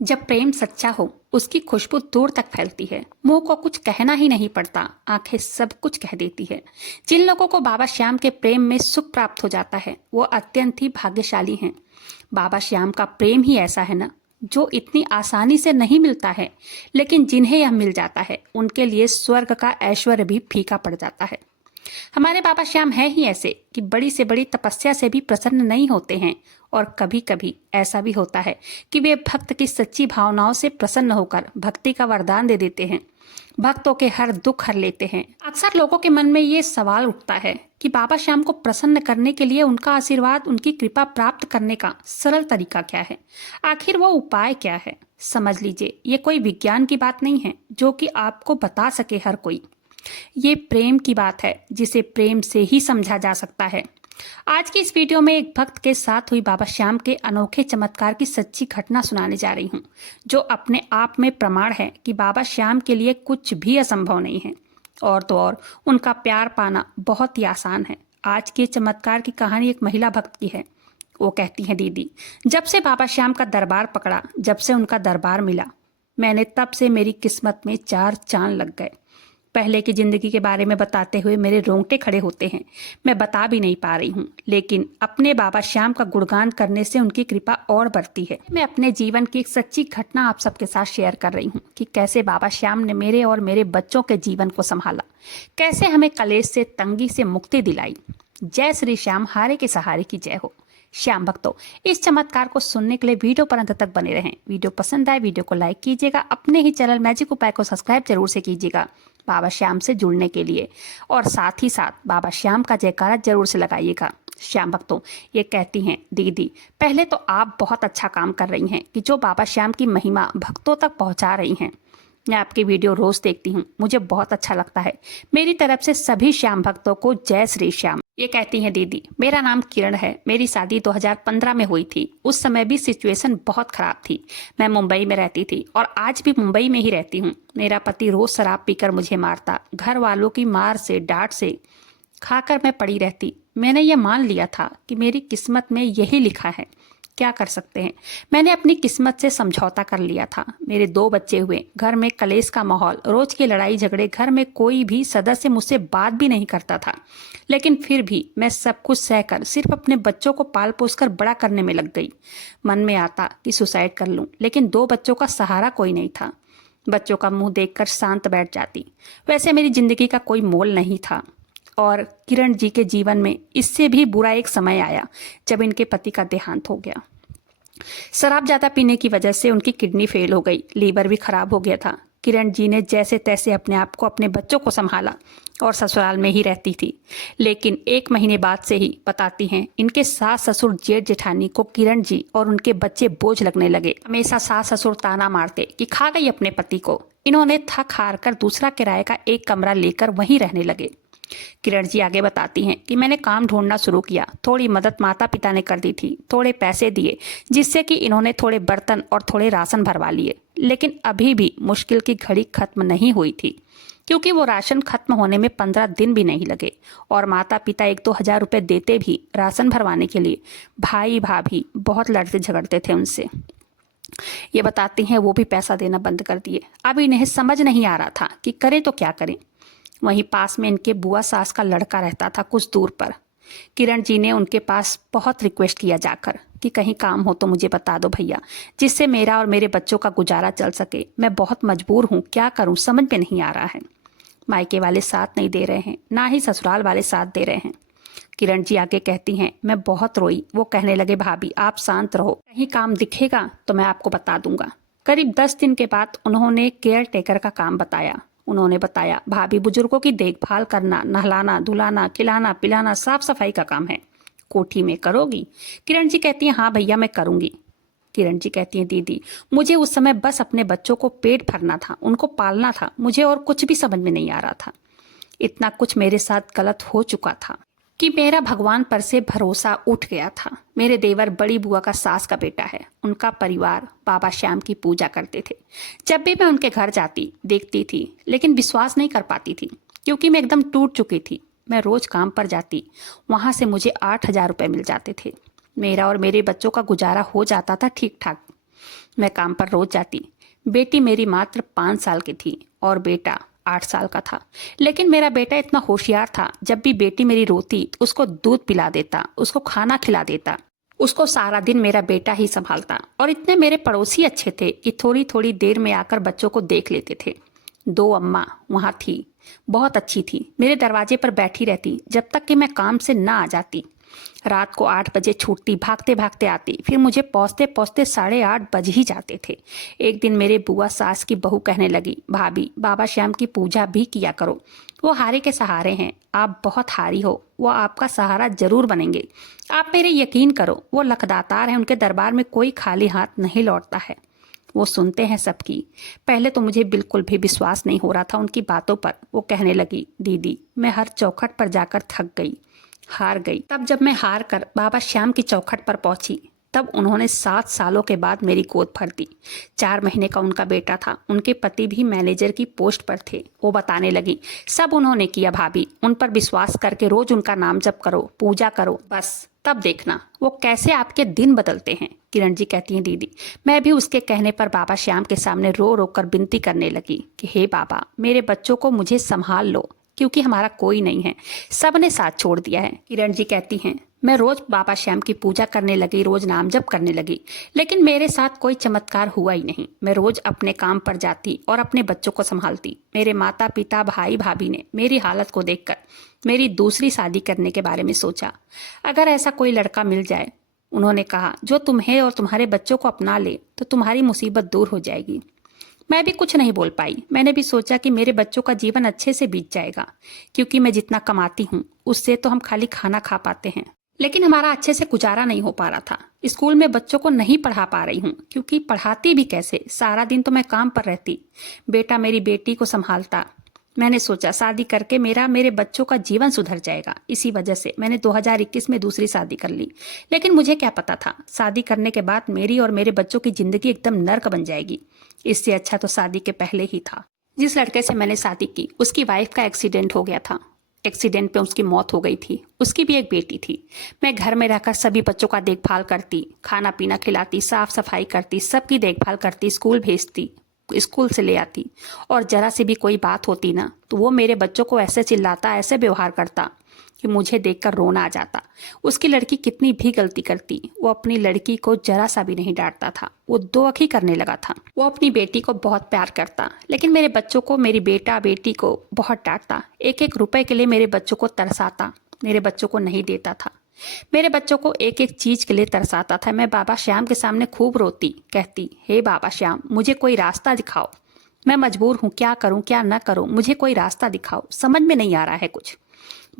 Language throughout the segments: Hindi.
जब प्रेम सच्चा हो उसकी खुशबू दूर तक फैलती है। मुंह को कुछ कहना ही नहीं पड़ता, आंखें सब कुछ कह देती है। जिन लोगों को बाबा श्याम के प्रेम में सुख प्राप्त हो जाता है वो अत्यंत ही भाग्यशाली हैं। बाबा श्याम का प्रेम ही ऐसा है ना, जो इतनी आसानी से नहीं मिलता है, लेकिन जिन्हें यह मिल जाता है उनके लिए स्वर्ग का ऐश्वर्य भी फीका पड़ जाता है। हमारे बाबा श्याम है ही ऐसे कि बड़ी से बड़ी तपस्या से भी प्रसन्न नहीं होते हैं, और कभी कभी ऐसा भी होता है कि वे भक्त की सच्ची भावनाओं से प्रसन्न होकर भक्ति का वरदान दे देते हैं, भक्तों के हर दुख हर लेते हैं। अक्सर लोगों के मन में ये सवाल उठता है कि बाबा श्याम को प्रसन्न करने के लिए उनका आशीर्वाद, उनकी कृपा प्राप्त करने का सरल तरीका क्या है, आखिर वो उपाय क्या है। समझ लीजिए, ये कोई विज्ञान की बात नहीं है जो कि आपको बता सके हर कोई। ये प्रेम की बात है जिसे प्रेम से ही समझा जा सकता है। आज की इस वीडियो में एक भक्त के साथ हुई बाबा श्याम के अनोखे चमत्कार की सच्ची घटना सुनाने जा रही हूँ, जो अपने आप में प्रमाण है कि बाबा श्याम के लिए कुछ भी असंभव नहीं है। और तो और उनका प्यार पाना बहुत ही आसान है। आज के चमत्कार की कहानी एक महिला भक्त की है। वो कहती है, दीदी, जब से बाबा श्याम का दरबार पकड़ा, जब से उनका दरबार मिला, मैंने तब से मेरी किस्मत में चार चांद लग गए। पहले की जिंदगी के बारे में बताते हुए मेरे रोंगटे खड़े होते हैं। मैं बता भी नहीं पा रही हूँ, लेकिन अपने बाबा श्याम का गुणगान करने से उनकी कृपा और बढ़ती है। मैं अपने जीवन की एक सच्ची घटना आप सबके साथ शेयर कर रही हूँ कि कैसे बाबा श्याम ने मेरे और मेरे बच्चों के जीवन को संभाला, कैसे हमें कलेश से, तंगी से मुक्ति दिलाई। जय श्री श्याम, हारे के सहारे की जय हो। श्याम भक्तों, इस चमत्कार को सुनने के लिए वीडियो पर अंत तक बने रहें। वीडियो पसंद आए वीडियो को लाइक कीजिएगा, अपने ही चैनल मैजिक उपाय को सब्सक्राइब जरूर से कीजिएगा बाबा श्याम से जुड़ने के लिए, और साथ ही साथ बाबा श्याम का जयकारा जरूर से लगाइएगा। श्याम भक्तों, ये कहती हैं, दीदी, पहले तो आप बहुत अच्छा काम कर रही हैं कि जो बाबा श्याम की महिमा भक्तों तक पहुंचा रही हैं। मैं आपकी वीडियो रोज देखती हूँ, मुझे बहुत अच्छा लगता है। मेरी तरफ से सभी श्याम भक्तों को जय श्री श्याम। ये कहती हैं, दीदी, मेरा नाम किरण है। मेरी शादी 2015 में हुई थी। उस समय भी सिचुएशन बहुत खराब थी। मैं मुंबई में रहती थी और आज भी मुंबई में ही रहती हूँ। मेरा पति रोज शराब पीकर मुझे मारता, घर वालों की मार से, डांट से खाकर मैं पड़ी रहती। मैंने ये मान लिया था कि मेरी किस्मत में यही लिखा है, क्या कर सकते हैं। मैंने अपनी किस्मत से समझौता कर लिया था। मेरे 2 बच्चे हुए, घर में कलेश का माहौल, रोज की लड़ाई झगड़े, घर में कोई भी सदस्य मुझसे बात भी नहीं करता था। लेकिन फिर भी मैं सब कुछ सहकर सिर्फ अपने बच्चों को पाल पोस कर बड़ा करने में लग गई। मन में आता कि सुसाइड कर लूं, लेकिन 2 बच्चों का सहारा कोई नहीं था। बच्चों का मुंह देखकर शांत बैठ जाती। वैसे मेरी जिंदगी का कोई मोल नहीं था। और किरण जी के जीवन में इससे भी बुरा एक समय आया जब इनके पति का देहांत हो गया। शराब ज्यादा पीने की वजह से उनकी किडनी फेल हो गई, लीवर भी खराब हो गया था। किरण जी ने जैसे तैसे अपने आप को, अपने बच्चों को संभाला और ससुराल में ही रहती थी। लेकिन 1 महीने बाद से ही, बताती हैं, इनके सास ससुर जेठ जेठानी को किरण जी और उनके बच्चे बोझ लगने लगे। हमेशा सास ससुर ताना मारते कि खा गई अपने पति को। इन्होंने थक हार कर दूसरा किराए का एक कमरा लेकर वहीं रहने लगे। किरण जी आगे बताती हैं कि मैंने काम ढूंढना शुरू किया। थोड़ी मदद माता पिता ने कर दी थी, थोड़े पैसे दिए, जिससे कि इन्होंने थोड़े बर्तन और थोड़े राशन भरवा लिए। लेकिन अभी भी मुश्किल की घड़ी खत्म नहीं हुई थी, क्योंकि वो राशन खत्म होने में 15 दिन भी नहीं लगे। और माता पिता 1-2 हज़ार रुपये देते भी राशन भरवाने के लिए। भाई भाभी बहुत लड़ते झगड़ते थे उनसे। ये बताती हैं वो भी पैसा देना बंद कर दिए। अब इन्हें समझ नहीं आ रहा था कि करें तो क्या करें। वहीं पास में इनके बुआ सास का लड़का रहता था कुछ दूर पर। किरण जी ने उनके पास बहुत रिक्वेस्ट किया जाकर कि कहीं काम हो तो मुझे बता दो भैया, जिससे मेरा और मेरे बच्चों का गुजारा चल सके। मैं बहुत मजबूर हूँ, क्या करूँ समझ में नहीं आ रहा है। मायके वाले साथ नहीं दे रहे हैं, ना ही ससुराल वाले साथ दे रहे हैं। किरण जी आगे कहती हैं, मैं बहुत रोई। वो कहने लगे, भाभी आप शांत रहो, कहीं काम दिखेगा तो मैं आपको बता दूंगा। करीब 10 दिन के बाद उन्होंने केयर टेकर का काम बताया। उन्होंने बताया, भाभी बुजुर्गों की देखभाल करना, नहलाना धुलाना, खिलाना पिलाना, साफ सफाई का काम है। कोठी में करोगी? किरण जी कहती हैं, हाँ भैया मैं करूंगी। किरण जी कहती हैं, दीदी, मुझे उस समय बस अपने बच्चों को पेट भरना था, उनको पालना था, मुझे और कुछ भी समझ में नहीं आ रहा था। इतना कुछ मेरे साथ गलत हो चुका था कि मेरा भगवान पर से भरोसा उठ गया था। मेरे देवर बड़ी बुआ का सास का बेटा है। उनका परिवार बाबा श्याम की पूजा करते थे। जब भी मैं उनके घर जाती देखती थी, लेकिन विश्वास नहीं कर पाती थी, क्योंकि मैं एकदम टूट चुकी थी। मैं रोज काम पर जाती, वहां से मुझे 8 हज़ार रुपये मिल जाते थे। मेरा और मेरे बच्चों का गुजारा हो जाता था ठीक ठाक। मैं काम पर रोज जाती। बेटी मेरी मात्र 5 साल की थी और बेटा 8 साल का था। लेकिन मेरा बेटा इतना होशियार था, जब भी बेटी मेरी रोती तो उसको दूध पिला देता, उसको खाना खिला देता। उसको सारा दिन मेरा बेटा ही संभालता। और इतने मेरे पड़ोसी अच्छे थे कि थोड़ी थोड़ी देर में आकर बच्चों को देख लेते थे। 2 अम्मा वहां थी, बहुत अच्छी थी। मेरे दरवाजे पर बैठी रहती जब तक कि मैं काम से ना आ जाती। रात को 8 बजे छूटती, भागते भागते आती, फिर मुझे पहुंचते पहुंचते 8:30 बज ही जाते थे। एक दिन मेरे बुआ सास की बहू कहने लगी, भाभी बाबा श्याम की पूजा भी किया करो, वो हारे के सहारे हैं, आप बहुत हारी हो, वो आपका सहारा जरूर बनेंगे। आप मेरे यकीन करो, वो लखदातार हैं, उनके दरबार में कोई खाली हाथ नहीं लौटता है। वो सुनते हैं सबकी। पहले तो मुझे बिल्कुल भी विश्वास नहीं हो रहा था उनकी बातों पर। वो कहने लगी, दीदी मैं हर चौखट पर जाकर थक गई, हार गई। तब जब मैं हार कर बाबा श्याम की चौखट पर पहुंची, तब उन्होंने 7 सालों के बाद मेरी गोद भर दी। 4 महीने का उनका बेटा था। उनके पति भी मैनेजर की पोस्ट पर थे। वो बताने लगी, सब उन्होंने किया भाभी, उन पर विश्वास करके रोज उनका नाम जप करो, पूजा करो, बस तब देखना वो कैसे आपके दिन बदलते हैं। किरण जी कहती हैं, दीदी मैं भी उसके कहने पर बाबा श्याम के सामने रो रो कर विनती करने लगी कि हे बाबा, मेरे बच्चों को मुझे संभाल लो, क्योंकि हमारा कोई नहीं है, सब ने साथ छोड़ दिया है। किरण जी कहती हैं, मैं रोज बाबा श्याम की पूजा करने लगी, रोज नाम जप करने लगी, लेकिन मेरे साथ कोई चमत्कार हुआ ही नहीं। मैं रोज अपने काम पर जाती और अपने बच्चों को संभालती। मेरे माता पिता भाई भाभी ने मेरी हालत को देखकर मेरी दूसरी शादी करने के बारे में सोचा। अगर ऐसा कोई लड़का मिल जाए, उन्होंने कहा, जो तुम्हें और तुम्हारे बच्चों को अपना ले तो तुम्हारी मुसीबत दूर हो जाएगी। मैं भी कुछ नहीं बोल पाई। मैंने भी सोचा कि मेरे बच्चों का जीवन अच्छे से बीत जाएगा, क्योंकि मैं जितना कमाती हूँ उससे तो हम खाली खाना खा पाते हैं, लेकिन हमारा अच्छे से गुजारा नहीं हो पा रहा था। स्कूल में बच्चों को नहीं पढ़ा पा रही हूँ, क्योंकि पढ़ाती भी कैसे, सारा दिन तो मैं काम पर रहती, बेटा मेरी बेटी को संभालता। मैंने सोचा शादी करके मेरे बच्चों का जीवन सुधर जाएगा। इसी वजह से मैंने 2021 में दूसरी शादी कर ली। लेकिन मुझे क्या पता था, शादी करने के बाद मेरी और मेरे बच्चों की जिंदगी एकदम नर्क बन जाएगी। इससे अच्छा तो शादी के पहले ही था। जिस लड़के से मैंने शादी की, उसकी वाइफ का एक्सीडेंट हो गया था। एक्सीडेंट पे उसकी मौत हो गई थी। उसकी भी एक बेटी थी। मैं घर में रहकर सभी बच्चों का देखभाल करती, खाना पीना खिलाती, साफ सफाई करती, सबकी देखभाल करती, स्कूल भेजती, स्कूल से ले आती। और जरा सी भी कोई बात होती ना, तो वो मेरे बच्चों को ऐसे चिल्लाता, ऐसे व्यवहार करता कि मुझे देखकर रोना आ जाता। उसकी लड़की कितनी भी गलती करती, वो अपनी लड़की को जरा सा भी नहीं डांटता था। वो दो अखी करने लगा था। वो अपनी बेटी को बहुत प्यार करता, लेकिन मेरे बच्चों को, मेरी बेटा बेटी को बहुत डांटता। एक एक रुपए के लिए मेरे बच्चों को तरसाता, मेरे बच्चों को नहीं देता था। मेरे बच्चों को एक एक चीज के लिए तरसाता था। मैं बाबा श्याम के सामने खूब रोती, कहती, हे बाबा श्याम, मुझे कोई रास्ता दिखाओ, मैं मजबूर हूँ, क्या करूँ क्या न करूँ, मुझे कोई रास्ता दिखाओ, समझ में नहीं आ रहा है कुछ।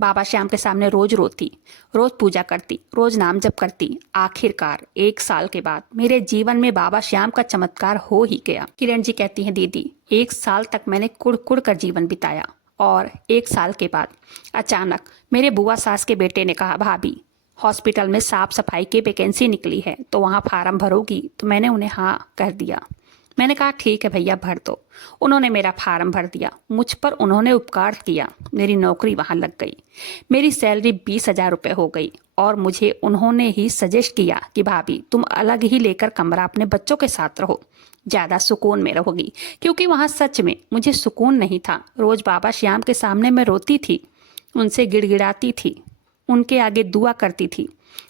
बाबा श्याम के सामने रोज रोती, रोज पूजा करती, रोज नाम जप करती। आखिरकार 1 साल के बाद मेरे जीवन में बाबा श्याम का चमत्कार हो ही गया। किरण जी कहती हैं, दीदी 1 साल तक मैंने कुड़ कुड़ कर जीवन बिताया, और 1 साल के बाद अचानक मेरे बुआ सास के बेटे ने कहा, भाभी हॉस्पिटल में साफ सफाई की वैकेंसी निकली है, तो वहाँ फार्म भरोगी? तो मैंने उन्हें हाँ कह दिया। मैंने कहा ठीक है भैया, भर दो। उन्होंने मेरा फार्म भर दिया। मुझ पर उन्होंने उपकार किया, मेरी नौकरी वहां लग गई। मेरी सैलरी 20,000 रुपये हो गई। और मुझे उन्होंने ही सजेस्ट किया कि भाभी तुम अलग ही लेकर कमरा अपने बच्चों के साथ रहो, ज़्यादा सुकून में रहोगी। क्योंकि वहाँ सच में मुझे सुकून नहीं था। रोज बाबा श्याम के सामने मैं रोती थी, उनसे गिड़गिड़ाती थी, उनके आगे दुआ करती थी।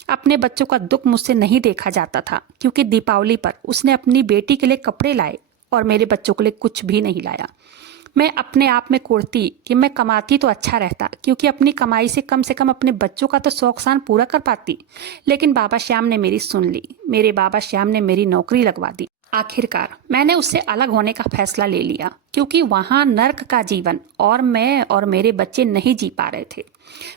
अपने बच्चों का दुख मुझसे नहीं देखा जाता था, क्योंकि दीपावली पर उसने अपनी बेटी के लिए कपड़े लाए और मेरे बच्चों के लिए कुछ भी नहीं लाया। मैं अपने आप में कोड़ती कि मैं कमाती तो अच्छा रहता, क्योंकि अपनी कमाई से कम अपने बच्चों का तो शौक शान पूरा कर पाती। लेकिन बाबा श्याम ने मेरी सुन ली। मेरे बाबा श्याम ने मेरी नौकरी लगवा दी। आखिरकार मैंने उससे अलग होने का फैसला ले लिया, क्योंकि वहां नर्क का जीवन और मैं और मेरे बच्चे नहीं जी पा रहे थे।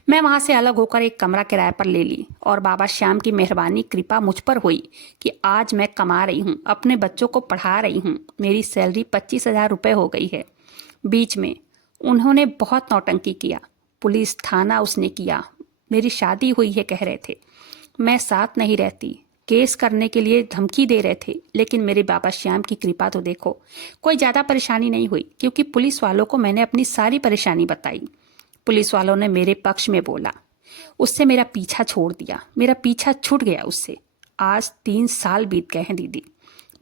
मैं वहां से अलग होकर एक कमरा किराए पर ले ली, और बाबा श्याम की मेहरबानी कृपा मुझ पर हुई कि आज मैं कमा रही हूँ, अपने बच्चों को पढ़ा रही हूँ। मेरी सैलरी 25,000 रुपये हो गई है। बीच में उन्होंने बहुत नौटंकी किया, पुलिस थाना उसने किया, मेरी शादी हुई है कह रहे थे, मैं साथ नहीं रहती, केस करने के लिए धमकी दे रहे थे। लेकिन मेरे बाबा श्याम की कृपा तो देखो, कोई ज़्यादा परेशानी नहीं हुई, क्योंकि पुलिस वालों को मैंने अपनी सारी परेशानी बताई। पुलिस वालों ने मेरे पक्ष में बोला, उससे मेरा पीछा छोड़ दिया, मेरा पीछा छूट गया उससे। आज 3 साल बीत गए हैं दीदी।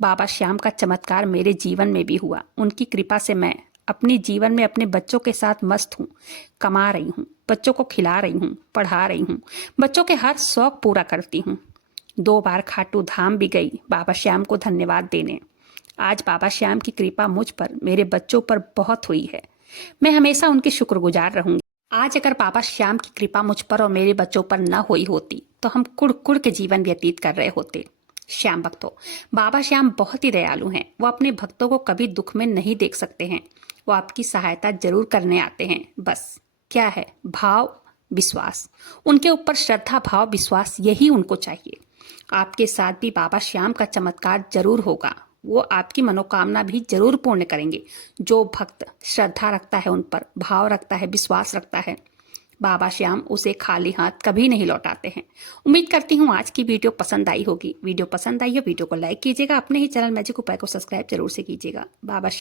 बाबा श्याम का चमत्कार मेरे जीवन में भी हुआ। उनकी कृपा से मैं अपने जीवन में अपने बच्चों के साथ मस्त हूँ, कमा रही हूँ, बच्चों को खिला रही हूँ, पढ़ा रही हूँ, बच्चों के हर शौक पूरा करती हूँ। 2 बार खाटू धाम भी गई बाबा श्याम को धन्यवाद देने। आज बाबा श्याम की कृपा मुझ पर, मेरे बच्चों पर बहुत हुई है। मैं हमेशा उनकी शुक्रगुजार रहूंगी। आज अगर बाबा श्याम की कृपा मुझ पर और मेरे बच्चों पर न हुई होती तो हम कुड़ कुड़ के जीवन व्यतीत कर रहे होते। श्याम भक्तों, बाबा श्याम बहुत ही दयालु हैं। वो अपने भक्तों को कभी दुख में नहीं देख सकते हैं। वो आपकी सहायता जरूर करने आते हैं। बस क्या है, भाव, विश्वास। उनके ऊपर श्रद्धा, भाव, विश्वास, यही उनको चाहिए। आपके साथ भी बाबा श्याम का चमत्कार जरूर होगा। वो आपकी मनोकामना भी जरूर पूर्ण करेंगे। जो भक्त श्रद्धा रखता है, उन पर भाव रखता है, विश्वास रखता है, बाबा श्याम उसे खाली हाथ कभी नहीं लौटाते हैं। उम्मीद करती हूँ आज की वीडियो पसंद आई होगी। वीडियो पसंद आई हो वीडियो को लाइक कीजिएगा। अपने ही चैनल मैजिक उपाय को सब्सक्राइब जरूर से कीजिएगा। बाबा